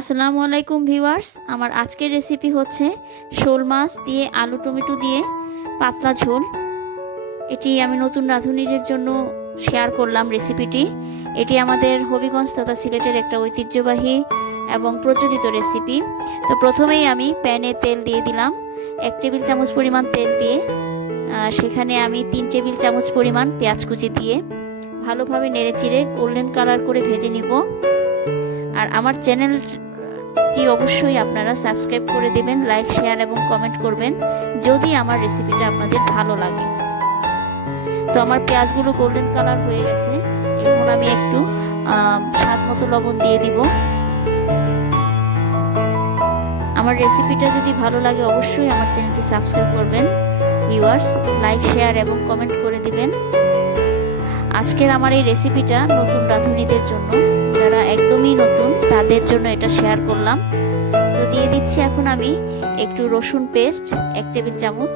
আসসালামু আলাইকুম ভিউয়ার্স, আমার আজকের রেসিপি হচ্ছে শোল মাছ দিয়ে আলু টমেটো দিয়ে পাতলা ঝোল। এটি আমি নতুন রাঁধুনিদের জন্য শেয়ার করলাম রেসিপিটি। এটি আমাদের হবিগঞ্জ তথা সিলেটের একটা ঐতিহ্যবাহী এবং প্রচলিত রেসিপি। তো প্রথমেই আমি প্যানে তেল দিয়ে দিলাম, 1 টেবিল চামচ পরিমাণ তেল দিয়ে সেখানে আমি 3 টেবিল চামচ পরিমাণ পেঁয়াজ কুচি দিয়ে ভালোভাবে নেড়েচিড়ে গোল্ডেন কালার করে ভেজে নিব। আর আমার চ্যানেলটি অবশ্যই আপনারা সাবস্ক্রাইব করে দেবেন, লাইক শেয়ার এবং কমেন্ট করবেন যদি আমার রেসিপিটা আপনাদের ভালো লাগে। তো আমার পেঁয়াজগুলো গোল্ডেন কালার হয়ে গেছে, এখন আমি একটু স্বাদ মতো লবণ দিয়ে দিব। আমার রেসিপিটা যদি ভালো লাগে অবশ্যই আমার চ্যানেলটি সাবস্ক্রাইব করবেন ভিউয়ার্স, লাইক শেয়ার এবং কমেন্ট করে দিবেন। আজকের আমার এই রেসিপিটা নতুন রাঁধুনিদের জন্য, যারা একদমই নতুন তাদের জন্য এটা শেয়ার করলাম। তো দিয়ে দিচ্ছি এখন আমি একটু রসুন পেস্ট 1 টেবিল চামচ,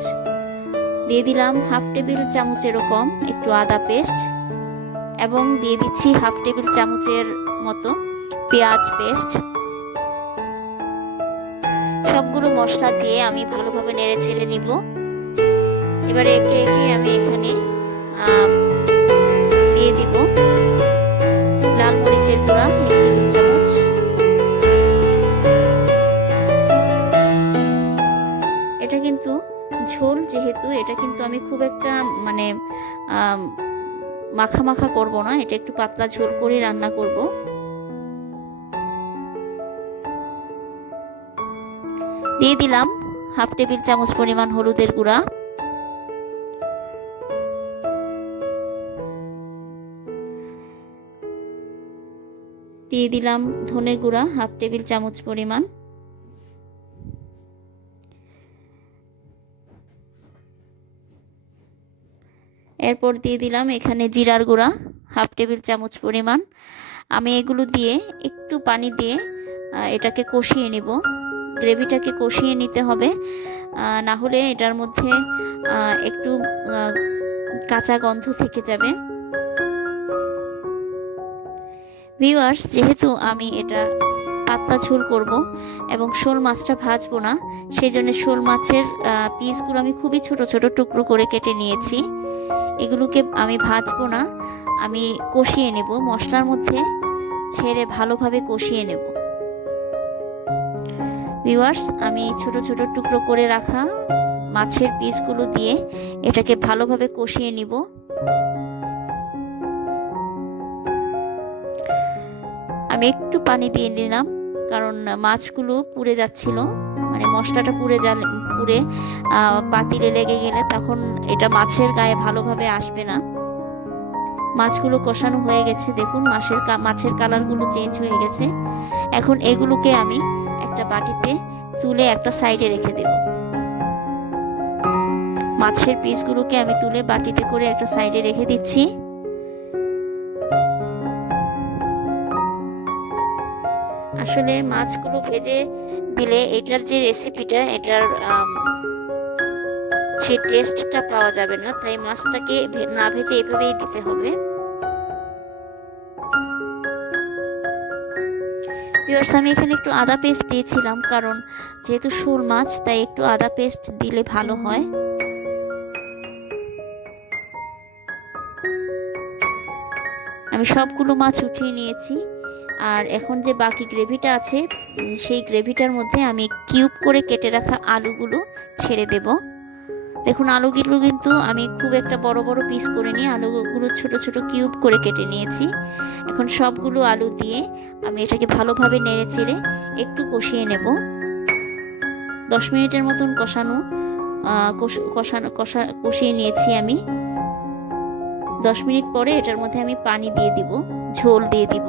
দিয়ে দিলাম 1/2 টেবিল চামচ এরকম একটু আদা পেস্ট, এবং দিয়ে দিচ্ছি 1/2 টেবিল চামচের মতো পেঁয়াজ পেস্ট। সবগুলো মশলা দিয়ে আমি ভালোভাবে নেড়ে ছেড়ে নিব। এবারে একে একে আমি এখানে দিয়ে দিব লাল মরিচের গুঁড়া 1 টেবিল চামচ, এটা কিন্তু ঝোল যেহেতু, এটা কিন্তু আমি খুব একটা মাখা মাখা করব না, এটা একটু পাতলা ঝোল করে রান্না করব। দিয়ে দিলাম 1/2 টেবিল চামচ পরিমাণ হলুদের গুঁড়া, দিয়ে দিলাম ধনের গুঁড়া 1/2 টেবিল চামচ পরিমাণ, এরপর দিয়ে দিলাম এখানে জিরার গুঁড়া 1/2 টেবিল চামচ পরিমাণ। আমি এগুলো দিয়ে একটু পানি দিয়ে এটাকে কষিয়ে নিব, গ্রেভিটাকে কষিয়ে নিতে হবে, না হলে এটার মধ্যে একটু কাঁচা গন্ধ থেকে যাবে। ভিউয়ার্স, যেহেতু আমি এটা পাতলা ঝোল করব এবং শোল মাছটা ভাজবো না, সেই জন্য শোল মাছের পিসগুলো আমি খুবই ছোট ছোট টুকরো করে কেটে নিয়েছি। এগুলোকে আমি ভাজবো না, আমি কষিয়ে নেব, মশলার মধ্যে ছেড়ে ভালোভাবে কষিয়ে নেব। ভিউয়ার্স, আমি ছোট ছোট টুকরো করে রাখা মাছের পিসগুলো দিয়ে এটাকে ভালোভাবে কষিয়ে নিব। আমি একটু পানি দিয়ে নিলাম, কারণ মাছগুলো পুড়ে যাচ্ছিল, মানে মশলাটা পুড়ে পাতিলে লেগে গেলে তখন এটা মাছের গায়ে ভালোভাবে আসবে না। মাছগুলো কষানো হয়ে গেছে, দেখুন মাছের কালারগুলো চেঞ্জ হয়ে গেছে। এখন এগুলোকে আমি একটা বাটিতে তুলে একটা সাইডে রেখে দেব। মাছের পিসগুলোকে আমি তুলে বাটিতে করে একটা সাইডে রেখে দিচ্ছি। আসলে মাছগুলো ভেজে দিলে এটার যে রেসিপিটা, এটার সেই টেস্টটা পাওয়া যাবে না, তাই মাছটাকে না ভেজে এভাবেই দিতে হবে। ভিউয়ার্স, আমি এখানে একটু আদা পেস্ট দিয়েছিলাম, কারণ যেহেতু শোল মাছ তাই একটু আদা পেস্ট দিলে ভালো হয়। আমি সবগুলো মাছ উঠিয়ে নিয়েছি, আর এখন যে বাকি গ্রেভিটা আছে সেই গ্রেভিটার মধ্যে আমি কিউব করে কেটে রাখা আলুগুলো ছেড়ে দেব। দেখুন, আলুগুলো কিন্তু আমি খুব একটা বড় বড় পিস করে নিয়ে আলুগুলো ছোট ছোট কিউব করে কেটে নিয়েছি। এখন সবগুলো আলু দিয়ে আমি এটাকে ভালোভাবে নেড়ে চেড়ে একটু কষিয়ে নেব। 10 মিনিটের মতন কষিয়ে নিয়েছি আমি। 10 মিনিট পরে এটার মধ্যে আমি পানি দিয়ে দিব, ঝোল দিয়ে দিব।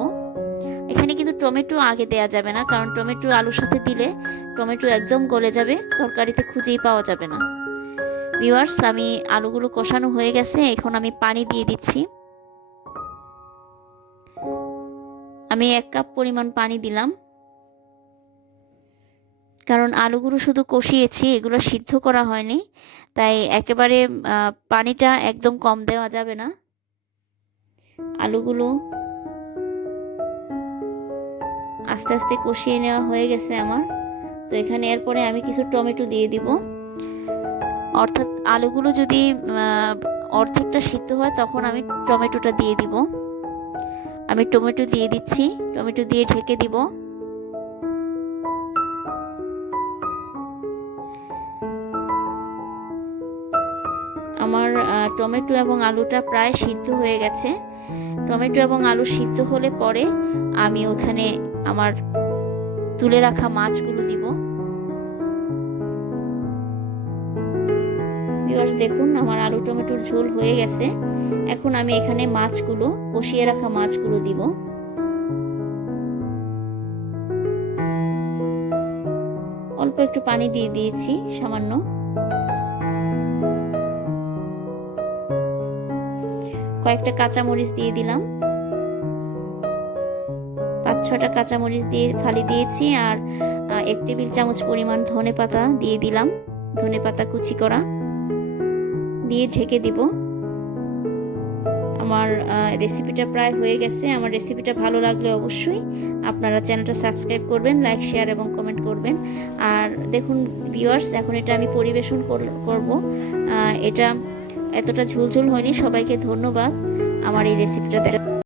এখানে কিন্তু টমেটো আগে দেয়া যাবে না, কারণ টমেটো আলুর সাথে দিলে টমেটো একদম গলে যাবে, তরকারিতে খুঁজেই পাওয়া যাবে না। ভিউয়ার্স, আমি আলুগুলো কষানো হয়ে গেছে, এখন আমি পানি দিয়ে দিচ্ছি। আমি 1 কাপ পরিমাণ পানি দিলাম, কারণ আলুগুলো শুধু কষিয়েছি, এগুলো সিদ্ধ করা হয়নি, তাই একেবারে পানিটা একদম কম দেওয়া যাবে না। আস্তে আস্তে কষিয়ে নেওয়া হয়ে গেছে আমার। তো এখানে এরপরে আমি কিছু টমেটো দিয়ে দিব। অর্থাৎ আলুগুলো যদি অর্ধেকটা সিদ্ধ হয় তখন আমি টমেটোটা দিয়ে দিব। আমি টমেটো দিয়ে দিচ্ছি, টমেটো দিয়ে ঢেকে দিব। আমার টমেটো এবং আলুটা প্রায় সিদ্ধ হয়ে গেছে। টমেটো এবং আলু সিদ্ধ হলে পরে আমি ওখানে আমার তুলে রাখা মাছগুলো দিব। ভিউয়ার্স দেখুন আমার আলু টমেটোর ঝোল হয়ে গেছে। এখন আমি এখানে মাছগুলো, কষিয়ে রাখা মাছগুলো দিব। অল্প একটু পানি দিয়ে দিয়েছি, সামান্য। কয়েকটা কাঁচামরিচ দিয়ে দিলাম, 5-6টা কাঁচামরিচ দিয়ে ফালি দিয়েছি। আর 1 টেবিল চামচ পরিমাণ ধনেপাতা দিয়ে দিলাম, ধনেপাতা কুচি করা দিয়ে ঢেকে দিব। আমার রেসিপিটা প্রায় হয়ে গেছে। আমার রেসিপিটা ভালো লাগলে অবশ্যই আপনারা চ্যানেলটা সাবস্ক্রাইব করবেন, লাইক, শেয়ার এবং কমেন্ট করবেন। আর দেখুন ভিউয়ার্স, এখন এটা আমি পরিবেশন করব। এটা এতটা ঝোলঝোল হয়নি। সবাইকে ধন্যবাদ আমার এই রেসিপিটা দেখা।